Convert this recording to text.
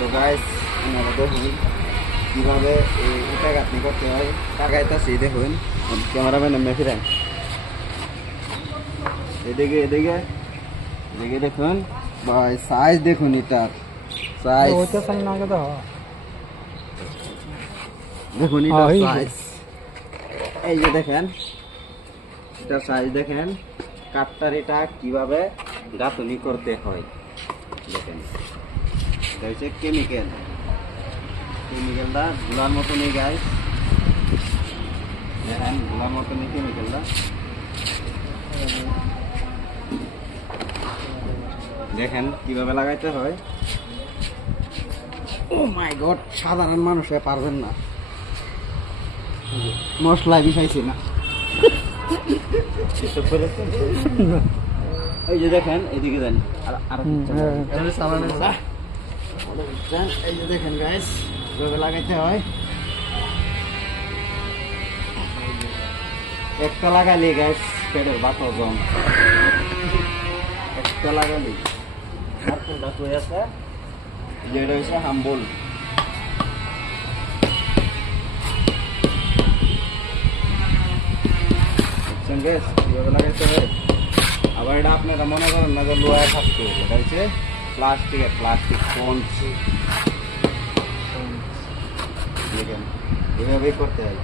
তো গাইস আপনারা দেখুন কীভাবে এটা গাঁথনি করতে হয় টাকাইতেছি দেখুন ক্যামেরাম্যান এমনি ফিরেন এদিকে এদিকে এদিকে দেখুন ভাই সাইজ দেখুন এটার সাইজ দেখুন এটার সাইজ এই যে দেখেন এটার সাইজ দেখেন কাঠটার এটা কিভাবে গাঁথনি করতে হয় দেখেন এটা হচ্ছে কেমিক্যালটা গুলার মতনই গাইস দেখেন গুলার মতনই কেমিক্যালটা দেখেন কিভাবে লাগাইতে হয় ও মাই গড সাধারণ মানুষ পারবেন না মশলা বিষাইছি না এই যে দেখেন এইদিকে দেন এই যে দেখেন গাইস কিভাবে লাগাইতে হয় একটা লাগালি গাইস পেটের বাত জম একটা লাগালি আর কোনটা কই আছে যেটা হচ্ছে হাম্বল গাইস কিভাবে লাগাইতে হয় আবার এটা আপনারা মনে করেন না যে লোহায় থাকতো এটা হচ্ছে প্লাস্টিক স্পঞ্জ দেখেন এভাবেই করতে হয়